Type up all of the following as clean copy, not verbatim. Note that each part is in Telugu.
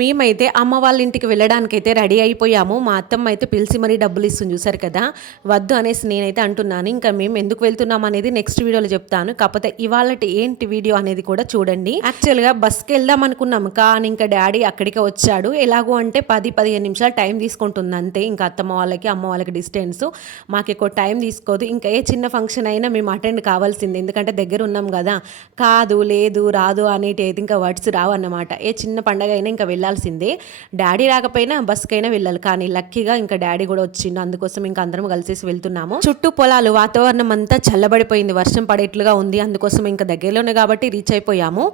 మేమైతే అమ్మ వాళ్ళ ఇంటికి వెళ్ళడానికైతే రెడీ అయిపోయాము. మా అత్తమ్మ అయితే పిలిచి మరీ డబ్బులు ఇస్తుంది చూసారు కదా. వద్దు అనేసి నేనైతే అంటున్నాను. ఇంకా మేము ఎందుకు వెళ్తున్నాం అనేది నెక్స్ట్ వీడియోలో చెప్తాను. కాకపోతే ఇవాళ ఏంటి వీడియో అనేది కూడా చూడండి. యాక్చువల్గా బస్కి వెళ్దాం అనుకున్నాము, కానీ ఇంకా డాడీ అక్కడికే వచ్చాడు. ఎలాగో అంటే 10-15 నిమిషాలు టైం తీసుకుంటుంది అంతే. ఇంకా అత్తమ్మ వాళ్ళకి అమ్మ వాళ్ళకి డిస్టెన్స్ మాకు ఎక్కువ టైం తీసుకోదు. ఇంకా ఏ చిన్న ఫంక్షన్ అయినా మేము అటెండ్ కావాల్సింది, ఎందుకంటే దగ్గర ఉన్నాం కదా. కాదు లేదు రాదు అనేటి అయితే ఇంకా వర్డ్స్ రావు అన్నమాట. ఏ చిన్న పండగ అయినా ఇంకా వెళ్ళాల్సిందే. డాడీ రాకపోయినా బస్కైనా వెళ్ళాలి, కానీ లక్కీగా ఇంకా డాడీ కూడా వచ్చిండు. అందుకోసం ఇంకా అందరం కలిసేసి వెళ్తున్నాము. చుట్టూ పొలాలు, వాతావరణం అంతా చల్లబడిపోయింది, వర్షం పడేట్లుగా ఉంది. అందుకోసం ఇంకా దగ్గరలోనే కాబట్టి రీచ్ అయిపోయాము.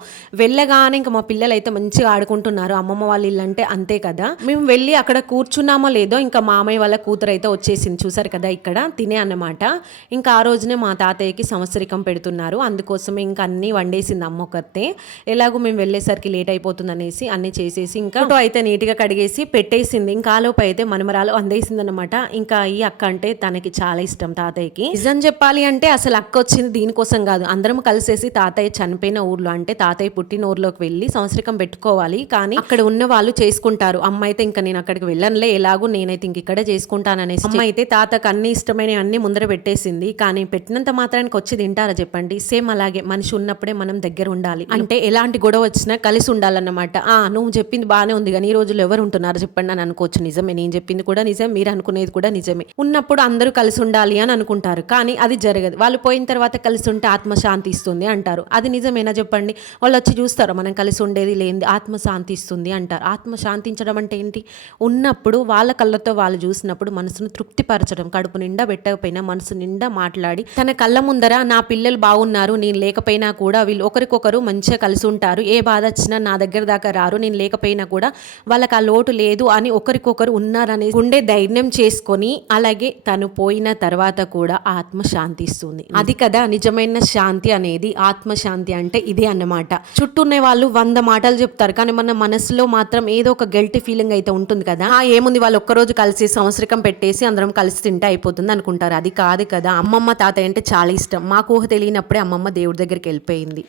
వెళ్ళగానే ఇంకా మా పిల్లలు అయితే మంచిగా ఆడుకుంటున్నారు. అమ్మమ్మ వాళ్ళ ఇల్లు అంటే అంతే కదా. మేము వెళ్ళి అక్కడ కూర్చున్నామో లేదో ఇంకా మామయ్య వాళ్ళ కూతురు అయితే వచ్చేసింది చూసారు కదా, ఇక్కడ తినే అన్నమాట. ఇంకా ఆ రోజునే మా తాతయ్యకి సంవత్సరికం పెడుతున్నారు. అందుకోసమే ఇంకా అన్ని వండేసింది అమ్మ ఒకతే. ఎలాగో మేము వెళ్ళేసరికి లేట్ అయిపోతుంది అనేసి అన్ని చేసేసి ఇంకా అయితే నీట్గా కడిగేసి పెట్టేసింది. ఇంకా ఆలోపు అయితే మనమరాలు అందేసింది అనమాట. ఇంకా ఈ అక్క అంటే తనకి చాలా ఇష్టం తాతయ్యకి. నిజం చెప్పాలి అంటే అసలు అక్క వచ్చింది దీనికోసం కాదు. అందరం కలిసేసి తాతయ్య చనిపోయిన ఊర్లో, అంటే తాతయ్య పుట్టిన ఊర్లోకి వెళ్ళి సంవత్సరికం పెట్టుకోవాలి, కానీ అక్కడ ఉన్న వాళ్ళు చేసుకుంటారు. అమ్మ అయితే ఇంకా నేను అక్కడికి వెళ్ళనులే, ఎలాగో నేనైతే ఇంక ఇక్కడే చేసుకుంటాననేసి అమ్మ అయితే తాతకు అన్ని ఇష్టమైన అన్ని ముందర పెట్టేసింది. కానీ పెట్టినంత మాత్రానికి వచ్చి తింటారా చెప్పండి. సేమ్ అలాగే మనిషి ఉన్నప్పుడే మనం దగ్గర ఉండాలి. అంటే ఎలాంటి గొడవ వచ్చినా కలిసి ఉండాలన్నమాట. నువ్వు చెప్పింది బాగానే ఉంది, కానీ ఈ రోజుల్లో ఎవరు ఉంటున్నారు చెప్పండి అని అనుకోవచ్చు. నిజమే, నేను చెప్పింది కూడా నిజం, మీరు అనుకునేది కూడా నిజమే. ఉన్నప్పుడు అందరూ కలిసి ఉండాలి అని అనుకుంటారు, కానీ అది జరగదు. వాళ్ళు పోయిన తర్వాత కలిసి ఉంటే ఆత్మశాంతి ఇస్తుంది అంటారు. అది నిజమేనా చెప్పండి? వాళ్ళు వచ్చి చూస్తారు మనం కలిసి ఉండేది లేనిది, ఆత్మశాంతి ఇస్తుంది అంటారు. ఆత్మ శాంతించడం అంటే ఏంటి? ఉన్నప్పుడు వాళ్ళ కళ్ళతో వాళ్ళు చూసినప్పుడు మనసును తృప్తిపరచడం, కడుపు నిండా పెట్టకపోయినా మనసు నిండా మాట్లాడి తన కళ్ళ ముందర నా పిల్లలు బాగున్నారు, నేను లేకపోయినా కూడా వీళ్ళు ఒకరికొకరు మంచిగా కలిసి ఉంటారు, ఏ బాధ వచ్చినా నా దగ్గర దాకా రారు, నేను లేకపోయినా కూడా వాళ్ళకి ఆ లోటు లేదు అని ఒకరికొకరు ఉన్నారనే గుండె ధైర్యం చేసుకొని, అలాగే తను పోయిన తర్వాత కూడా ఆత్మ శాంతిస్తుంది. అది కదా నిజమైన శాంతి అనేది. ఆత్మశాంతి అంటే ఇదే అన్నమాట. చుట్టూ ఉన్న వాళ్ళు 100 మాటలు చెప్తారు, కానీ మన మనసులో మాత్రం ఏదో ఒక గిల్టీ ఫీలింగ్ అయితే ఉంటుంది కదా. ఏముంది వాళ్ళు ఒక్కరోజు కలిసి సంవత్సరికం పెట్టేసి అందరం కలిసి తింటే అయిపోతుంది అనుకుంటారు. అది కాదు కదా. అమ్మమ్మ తాతయ్య అంటే చాలా ఇష్టం. మాకు ఊహ తెలియనప్పుడే అమ్మమ్మ దేవుడి దగ్గరికి వెళ్ళిపోయింది.